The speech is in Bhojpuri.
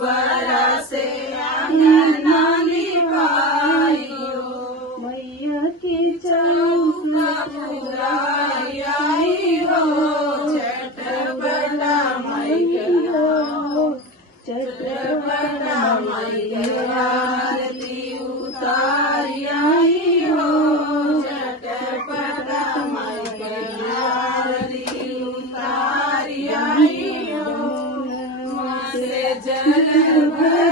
बरसे आंगना लिपायो मैया की चौका पुराई आई हो चटपटा मैया चटपटा मैया आरती उतारी आई हो चटपटा मैया आरती उतारी आई हो से जल भर